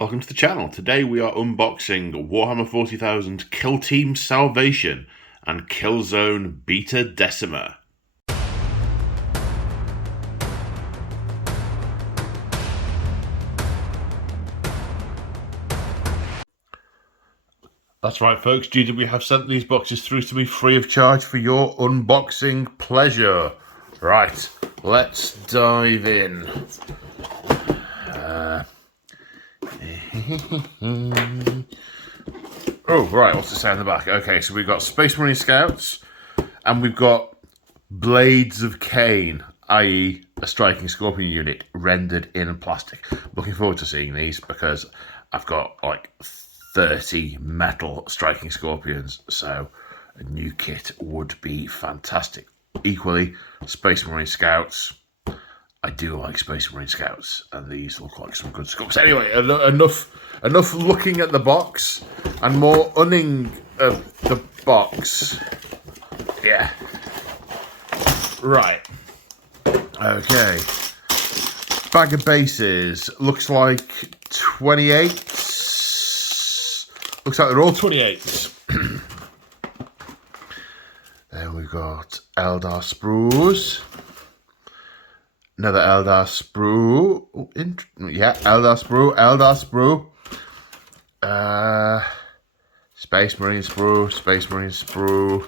Welcome to the channel. Today we are unboxing Warhammer 40,000 Killteam Salvation and Killzone Bheta-Decima. That's right, folks. GW have sent these boxes through to me free of charge for your unboxing pleasure. Right, let's dive in. Oh, right, what's it say on the back? Okay, so we've got Space Marine Scouts, and we've got Blades of Cain, i.e. a striking Scorpion unit rendered in plastic. Looking forward to seeing these because I've got like 30 metal striking Scorpions, so a new kit would be fantastic. Equally, Space Marine Scouts. I do like Space Marine Scouts, and these look like some good scopes. Anyway, enough looking at the box, and more unning of the box. Yeah. Right. Okay. Bag of bases. Looks like 28s. Looks like they're all 28s. Then we've got Eldar sprues. Another Eldar sprue. Oh, yeah, Eldar sprue. Space Marine sprue.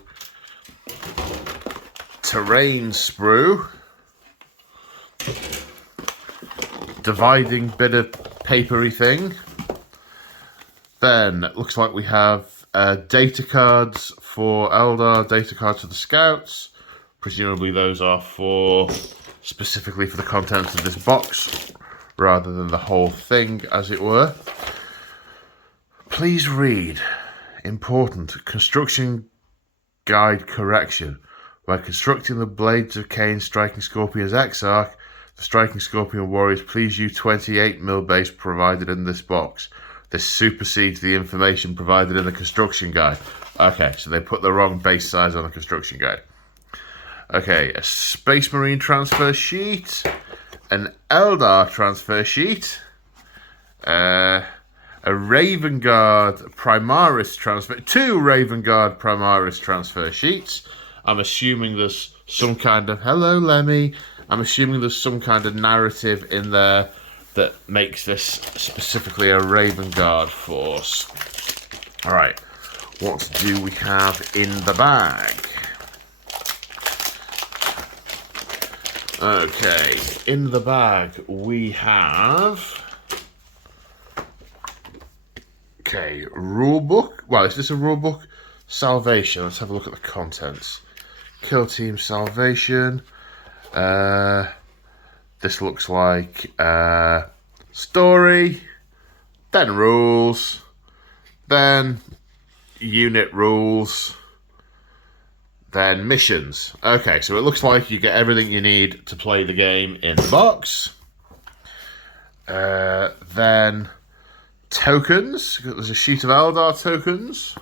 Terrain sprue. Dividing bit of papery thing. Then it looks like we have data cards for Eldar, data cards for the Scouts. Presumably those are specifically for the contents of this box, rather than the whole thing, as it were. Please read. Important. Construction guide correction. When constructing the Blades of Cain Striking Scorpions Exarch, the Striking Scorpion Warriors, please use 28mm base provided in this box. This supersedes the information provided in the construction guide. Okay, so they put the wrong base size on the construction guide. Okay, a Space Marine transfer sheet, an Eldar transfer sheet, a Raven Guard Primaris transfer, two Raven Guard Primaris transfer sheets. I'm assuming there's some kind of, hello Lemmy, I'm assuming there's some kind of narrative in there that makes this specifically a Raven Guard force. Alright, what do we have in the bag? Okay, in the bag we have, okay, rulebook. Well, is this a rulebook? Salvation. Let's have a look at the contents. Killteam Salvation. This looks like story, then rules, then unit rules, then missions. Okay, so it looks like you get everything you need to play the game in the box. Then tokens. There's a sheet of Eldar tokens.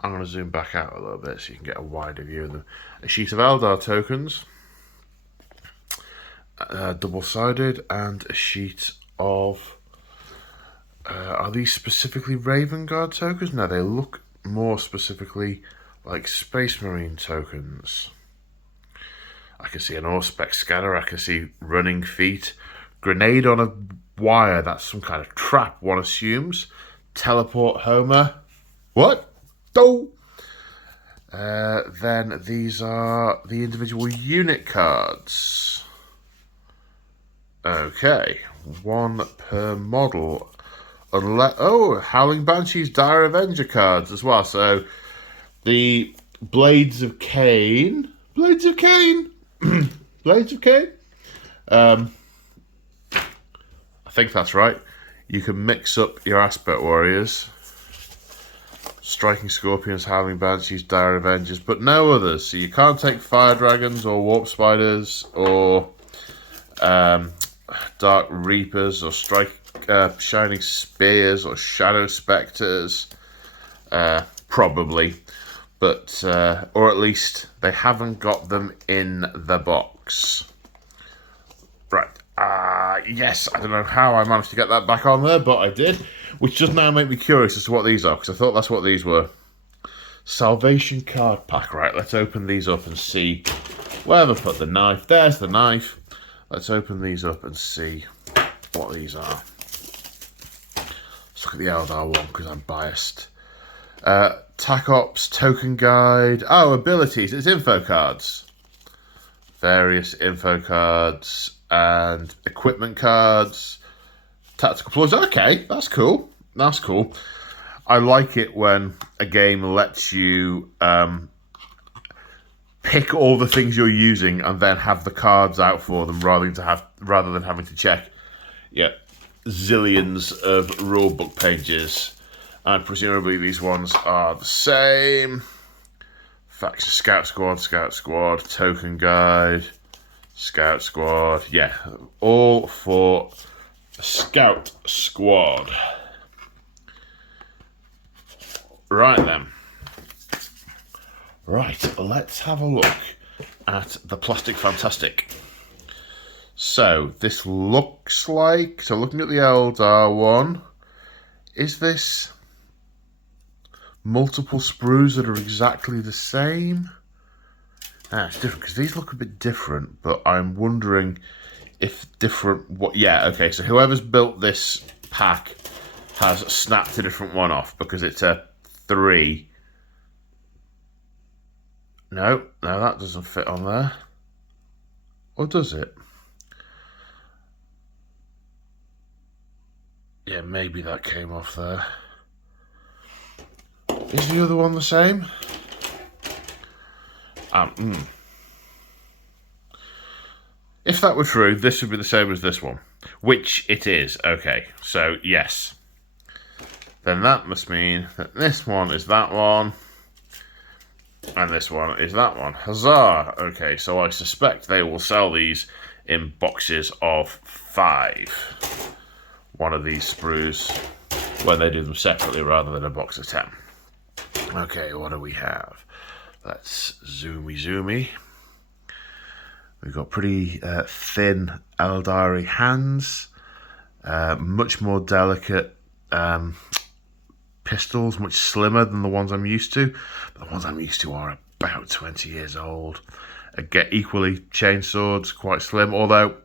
I'm going to zoom back out a little bit so you can get a wider view of them. A sheet of Eldar tokens. Double-sided. And a sheet of... are these specifically Raven Guard tokens? No, they look more specifically like Space Marine tokens. I can see an Auspex scanner. I can see running feet. Grenade on a wire. That's some kind of trap, one assumes. Teleport Homer. What? Oh! Then these are the individual unit cards. Okay. One per model. Howling Banshees Dire Avenger cards as well. So the Blades of Cain. Blades of Cain. Blades of Cain. I think that's right. You can mix up your Aspect Warriors. Striking Scorpions, Howling Banshees, Dire Avengers, but no others. So you can't take Fire Dragons or Warp Spiders or Dark Reapers or Shining Spears or Shadow Spectres. Probably. But, or at least they haven't got them in the box. Right. Yes, I don't know how I managed to get that back on there, but I did. Which does now make me curious as to what these are, because I thought that's what these were. Salvation card pack. Right, let's open these up and see where have I put the knife. There's the knife. Let's open these up and see what these are. Let's look at the Eldar one, because I'm biased. TAC Ops, token guide. Oh, abilities. It's info cards. Various info cards and equipment cards. Tactical plugs. Okay, that's cool. That's cool. I like it when a game lets you pick all the things you're using and then have the cards out for them rather than having to check zillions of rulebook pages. And presumably these ones are the same. Faction, Scout Squad, Token Guide, Scout Squad. Yeah, all for Scout Squad. Right then. Right, let's have a look at the Plastic Fantastic. So, this looks like... So, looking at the Eldar one, is this multiple sprues that are exactly the same? It's different, because these look a bit different, but I'm wondering if different... Yeah, okay, so whoever's built this pack has snapped a different one off, because it's a 3... No, that doesn't fit on there. Or does it? Yeah, maybe that came off there. Is the other one the same? If that were true, this would be the same as this one. Which it is. Okay, so yes. Then that must mean that this one is that one. And this one is that one. Huzzah! Okay, so I suspect they will sell these in boxes of 5. One of these sprues when they do them separately rather than a box of 10. Okay, what do we have? Let's zoomy. We've got pretty thin Eldari hands. Much more delicate pistols, much slimmer than the ones I'm used to. But the ones I'm used to are about 20 years old. Get equally chainswords, quite slim, although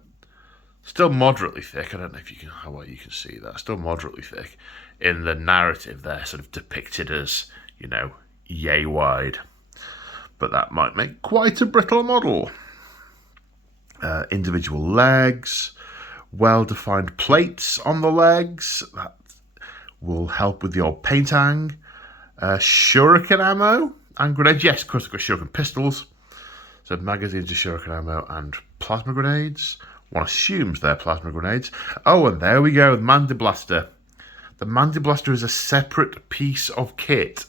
still moderately thick. I don't know if you can how well you can see that. Still moderately thick. In the narrative, they're sort of depicted as, you know, yay wide. But that might make quite a brittle model. Individual legs, well-defined plates on the legs. That will help with the old paint-ang. Shuriken ammo and grenades. Yes, of course, they've got shuriken pistols. So magazines of shuriken ammo and plasma grenades. One assumes they're plasma grenades. Oh, and there we go, the Mandi Blaster. The Mandi Blaster is a separate piece of kit.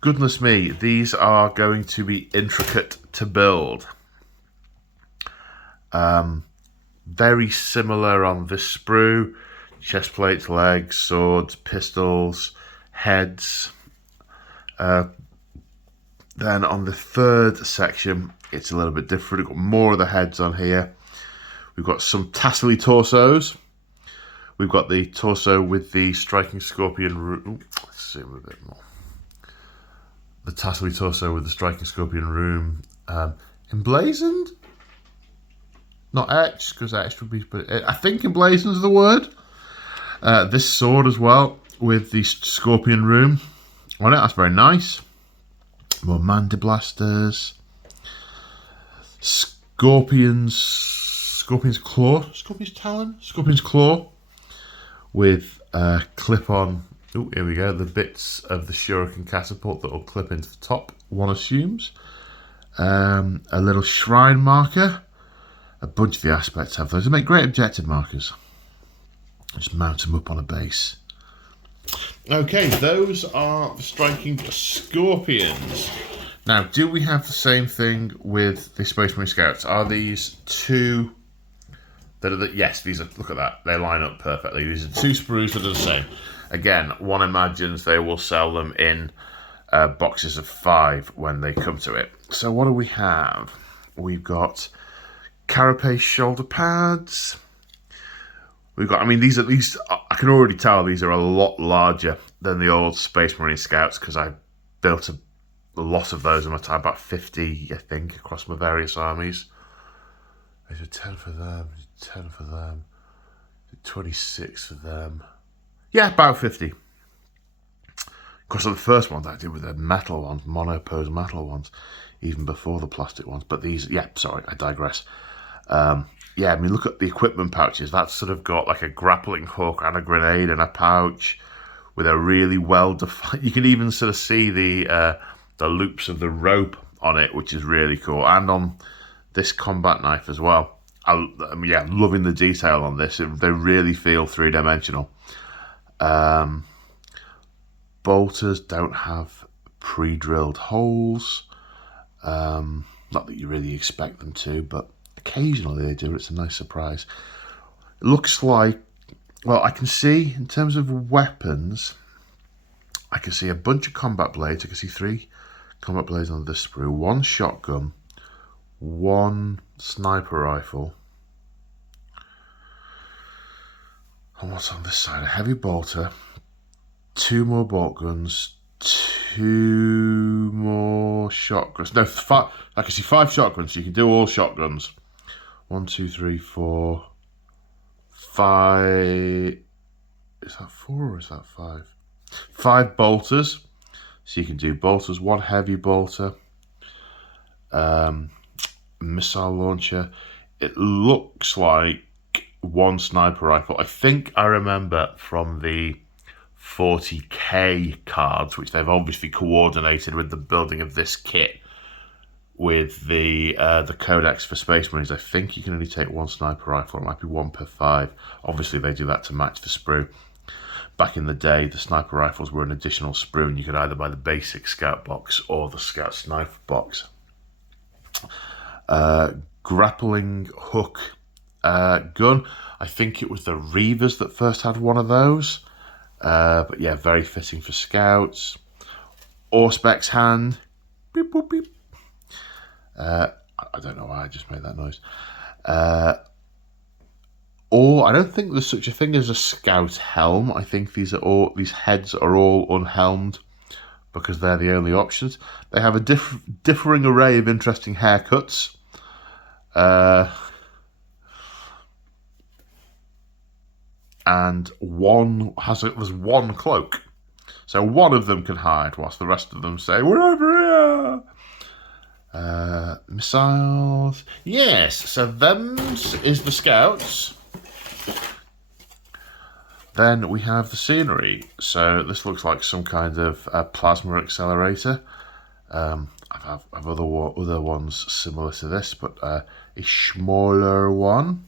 Goodness me, these are going to be intricate to build. Very similar on this sprue. Chest plates, legs, swords, pistols, heads. Then on the third section, it's a little bit different. We've got more of the heads on here. We've got some tassely torsos. We've got the torso with the striking scorpion. Let's zoom a bit more. The tassely torso with the striking scorpion room. Emblazoned? Not etched, because etched would be... But I think emblazoned is the word. This sword as well, with the scorpion room on it. That's very nice. More Mandi Blasters. Scorpion's claw. Scorpion's talon? Scorpion's claw. With clip-on... Oh, here we go. The bits of the shuriken catapult that will clip into the top, one assumes. A little shrine marker. A bunch of the aspects have those. They make great objective markers. Just mount them up on a base. Okay, those are the striking scorpions. Now, do we have the same thing with the Space Marine Scouts? Are these two... Yes, these are... Look at that. They line up perfectly. These are two sprues that are the same. Again, one imagines they will sell them in boxes of 5 when they come to it. So what do we have? We've got carapace shoulder pads. we've got, I mean, these I can already tell these are a lot larger than the old Space Marine Scouts, because I built a lot of those in my time, about 50, I think, across my various armies. There's a 10 for them, 10 for them, 26 for them. Yeah, about 50. Of course, the first ones I did with the metal ones, monopose metal ones, even before the plastic ones. But these, yeah, sorry, I digress. Yeah, I mean, look at the equipment pouches. That's sort of got like a grappling hook and a grenade in a pouch with a really well-defined... You can even sort of see the loops of the rope on it, which is really cool. And on this combat knife as well. I mean, yeah, loving the detail on this. They really feel three-dimensional. Bolters don't have pre-drilled holes. Not that you really expect them to, but occasionally they do. It's a nice surprise. It looks like, well, I can see, in terms of weapons, I can see a bunch of combat blades. I can see 3 combat blades on this sprue, 1 shotgun, 1 sniper rifle. And what's on this side? A heavy bolter, 2 more bolt guns, 2 more shotguns. No, 5. I can see 5 shotguns, so you can do all shotguns. 1, 2, 3, 4, 5. Is that 4 or is that 5? 5 bolters. So you can do bolters, 1 heavy bolter, missile launcher. It looks like 1 sniper rifle. I think I remember from the 40k cards, which they've obviously coordinated with the building of this kit with the codex for Space Marines. I think you can only take 1 sniper rifle. It might be 1 per 5. Obviously they do that to match the sprue. Back in the day, the sniper rifles were an additional sprue, and you could either buy the basic scout box or the scout sniper box. Grappling hook gun. I think it was the Reavers that first had one of those. But yeah, very fitting for scouts. Auspex hand. Beep, boop, beep. I don't know why I just made that noise. Or I don't think there's such a thing as a scout helm. I think these heads are all unhelmed because they're the only options. They have a differing array of interesting haircuts. And there's 1 cloak. So 1 of them can hide whilst the rest of them say, "We're over here." Missiles. Yes, so them's is the scouts. Then we have the scenery. So this looks like some kind of plasma accelerator. I've other ones similar to this, but a smaller one.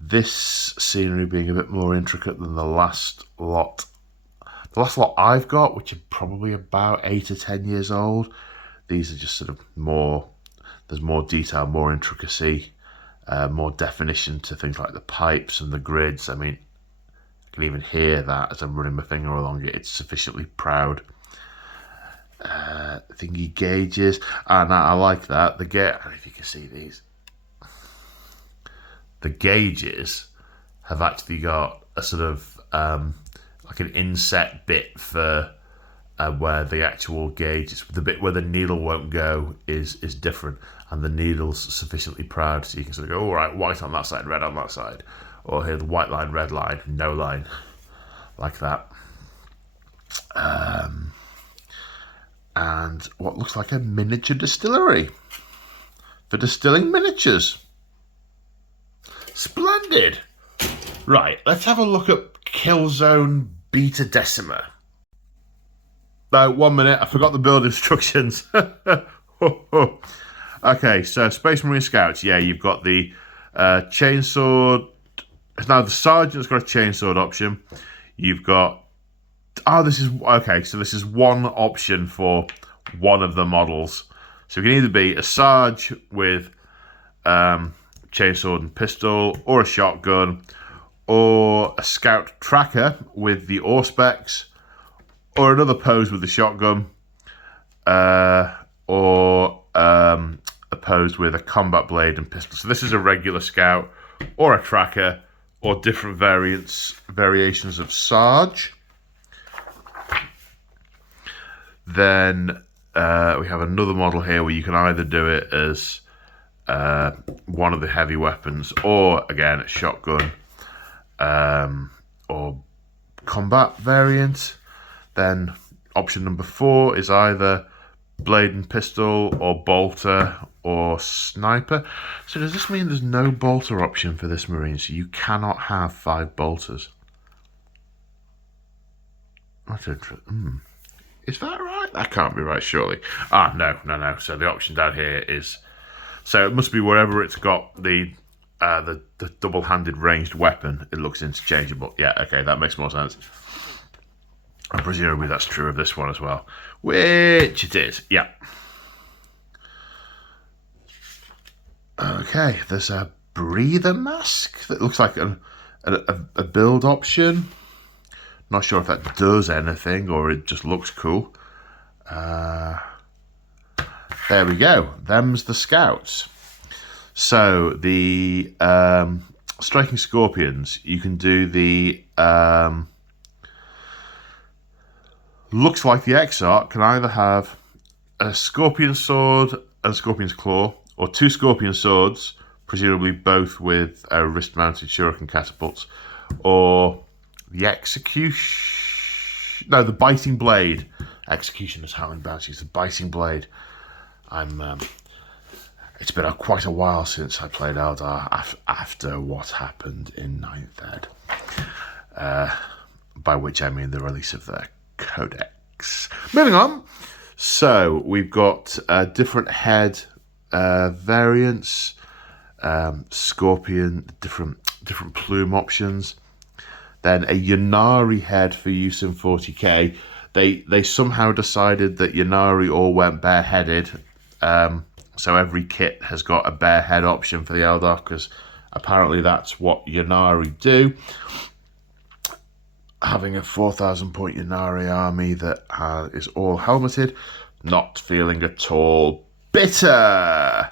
This scenery being a bit more intricate than the last lot. The last lot I've got, which are probably about 8 or 10 years old. These are just sort of more, there's more detail, more intricacy, more definition to things like the pipes and the grids. I mean, I can even hear that as I'm running my finger along it. It's sufficiently proud. Thingy gauges, and I like that. I don't know if you can see these. The gauges have actually got a sort of like an inset bit for where the actual gauge is. The bit where the needle won't go is different, and the needle's sufficiently proud, so you can sort of go, all right, white on that side, red on that side, or here the white line, red line, no line, like that. And what looks like a miniature distillery for distilling miniatures. Splendid. Right, let's have a look at Killzone Bheta-Decima. No, 1 minute, I forgot the build instructions. Okay, so Space Marine Scouts, yeah, you've got the chainsword. Now the Sergeant's got a chainsword option. You've got, this is 1 option for 1 of the models. So it can either be a Sarge with chainsword and pistol, or a shotgun, or a Scout Tracker with the Auspex, or another pose with the shotgun, or a pose with a combat blade and pistol. So this is a regular Scout or a tracker, or different variations of Sarge. Then we have another model here where you can either do it as one of the heavy weapons, or again a shotgun, or combat variant. Then option number 4 is either blade and pistol, or bolter, or sniper. So does this mean there's no bolter option for this Marine? So you cannot have 5 bolters? That's interesting. Is that right? That can't be right, surely. No. So the option down here is... So it must be wherever it's got the double-handed ranged weapon, it looks interchangeable. Yeah, okay, that makes more sense. And presumably that's true of this one as well. Which it is, yeah. Okay, there's a breather mask that looks like a build option. Not sure if that does anything or it just looks cool. There we go. Them's the scouts. So the striking scorpions, you can do the looks like the Exarch can either have a scorpion sword and a scorpion's claw, or 2 scorpion swords, presumably both with wrist-mounted shuriken catapults, or the the biting blade. Executioner's Howling Bounties, the biting blade. It's been quite a while since I played Eldar after what happened in 9th Ed. By which I mean the release of their codex. Moving on. So we've got different head variants, scorpion, different plume options. Then a Ynnari head for use in 40k. They somehow decided that Ynnari all went bareheaded. So every kit has got a bare head option for the Eldar, because apparently that's what Ynnari do. Having a 4,000 point Ynnari army that is all helmeted, not feeling at all bitter.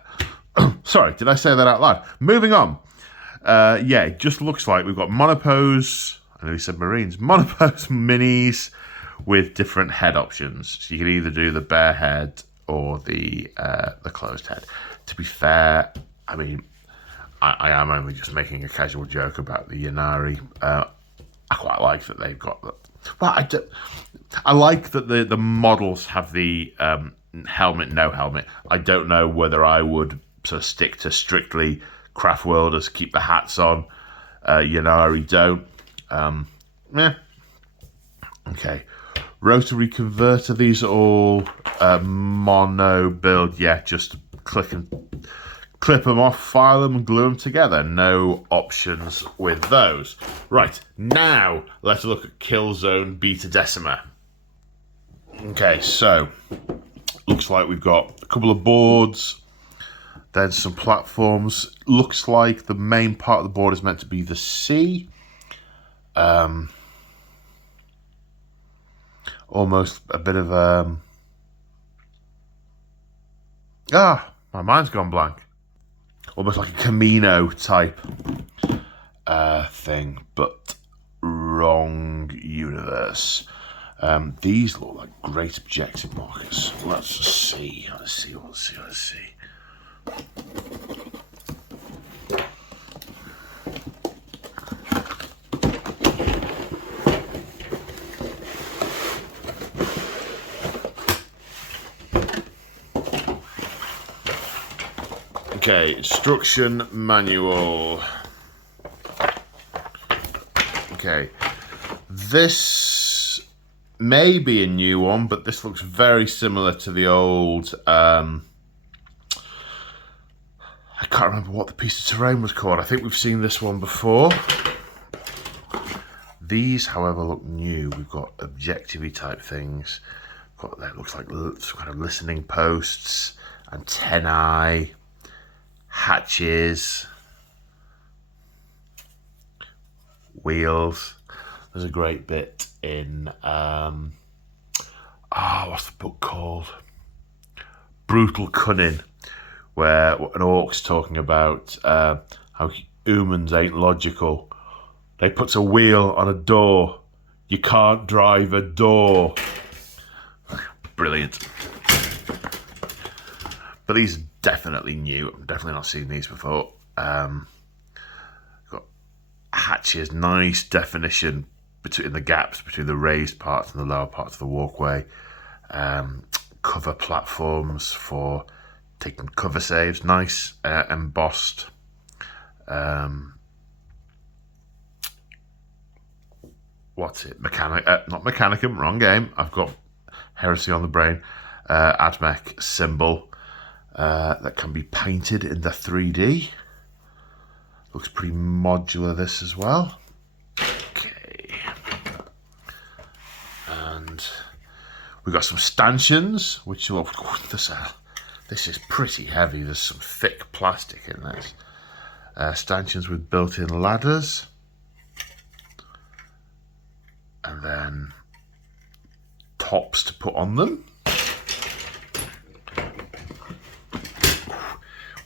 Sorry, did I say that out loud? Moving on. Yeah, it just looks like we've got monopose, I nearly said Marines, monopose minis with different head options. So you can either do the bare head or the closed head. To be fair, I mean, I am only just making a casual joke about the Ynnari. I quite like that they've got that. Well, I like that the models have the helmet, no helmet. I don't know whether I would sort of stick to strictly Craft Worlders, keep the hats on. Ynnari don't. Okay. Rotary converter, these are all mono build. Yeah, just clip them off, file them, and glue them together. No options with those. Right, now let's look at Killzone Bheta-Decima. Okay, so looks like we've got a couple of boards, then some platforms. Looks like the main part of the board is meant to be the sea. Almost a bit of my mind's gone blank. Almost like a Camino type thing, but wrong universe. These look like great objective markers. Let's see. Okay, instruction manual. Okay, this may be a new one, but this looks very similar to the old, I can't remember what the piece of terrain was called. I think we've seen this one before. These, however, look new. We've got objective-y type things. Got that looks like some kind of listening posts, antennae, hatches, wheels. There's a great bit in what's the book called? Brutal Cunning, where an orc's talking about how humans ain't logical. They puts a wheel on a door. You can't drive a door. Brilliant. But these are definitely new. I've definitely not seen these before. Got hatches, nice definition between the gaps between the raised parts and the lower parts of the walkway. Cover platforms for taking cover saves, nice embossed. What's it? Not Mechanicum, wrong game. I've got heresy on the brain. AdMech symbol that can be painted in the 3D. Looks pretty modular, this as well. Okay. And we've got some stanchions, which will, this is pretty heavy. There's some thick plastic in this. Stanchions with built-in ladders. And then tops to put on them.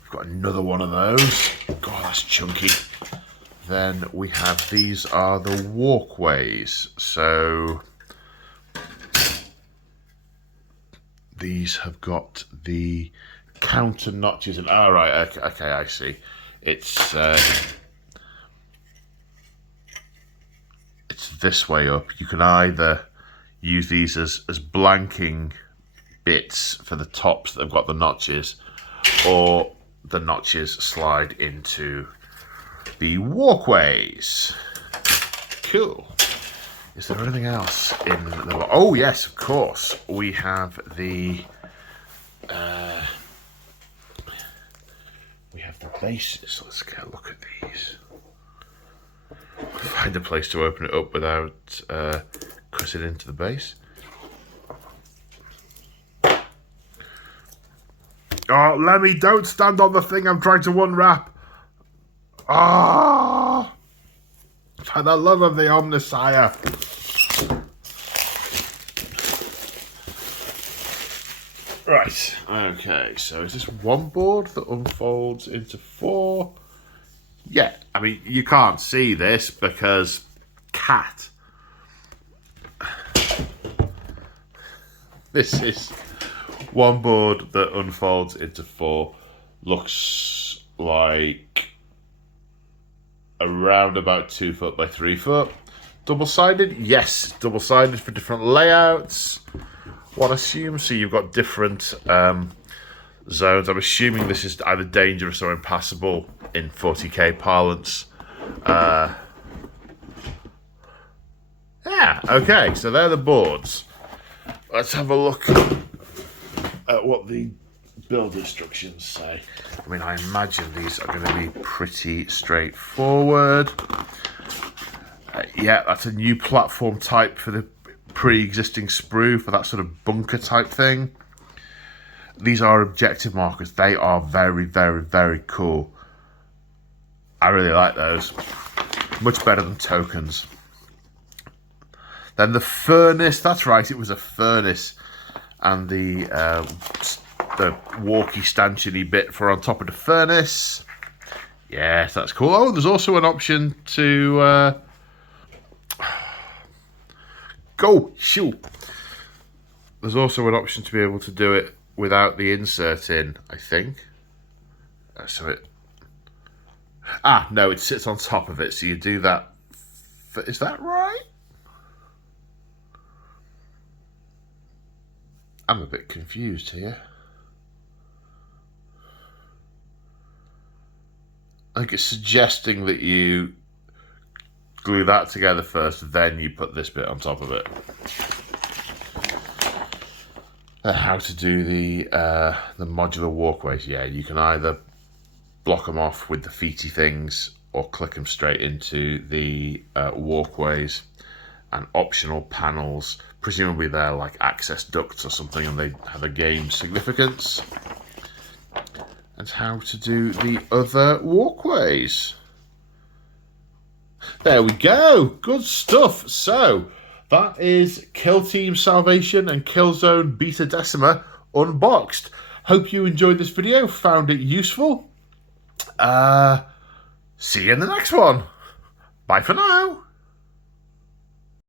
We've got another one of those. God, that's chunky. Then we have, these are the walkways. So these have got the counter notches and right, okay, I see. It's this way up. You can either use these as blanking bits for the tops that have got the notches, or the notches slide into the walkways. Cool. Is there anything else in the... Oh yes, of course. We have the bases. Let's get a look at these. Find a place to open it up without cutting into the base. Oh, Lemmy, don't stand on the thing I'm trying to unwrap. Ah! Oh, for the love of the Omnissiah. Right, okay, so is this one board that unfolds into 4? Yeah, I mean, you can't see this because cat. This is one board that unfolds into 4. Looks like around about 2 foot by 3 foot. Double-sided? Yes, double-sided for different layouts. One assumes, so you've got different zones. I'm assuming this is either dangerous or impassable in 40k parlance. Yeah, okay, so they're the boards. Let's have a look at what the build instructions say. I mean, I imagine these are going to be pretty straightforward. Yeah, that's a new platform type for the pre-existing sprue, for that sort of bunker type thing. These are objective markers. They are very, very, very cool. I really like those. Much better than tokens. Then the furnace. That's right, it was a furnace. And the walkie stanchion-y bit for on top of the furnace. Yes, that's cool. Oh, there's also an option to... Go! Shoot! There's also an option to be able to do it without the insert in, I think. So it... Ah, no, it sits on top of it, so you do that... Is that right? I'm a bit confused here. I think it's suggesting that you glue that together first, then you put this bit on top of it. How to do the modular walkways. Yeah, you can either block them off with the feety things or click them straight into the walkways. And optional panels, presumably they're like access ducts or something, and they have a game significance. And how to do the other walkways. There we go. Good stuff. So that is Killteam Salvation and Killzone Bheta-Decima unboxed. Hope you enjoyed this video, found it useful. See you in the next one. Bye for now.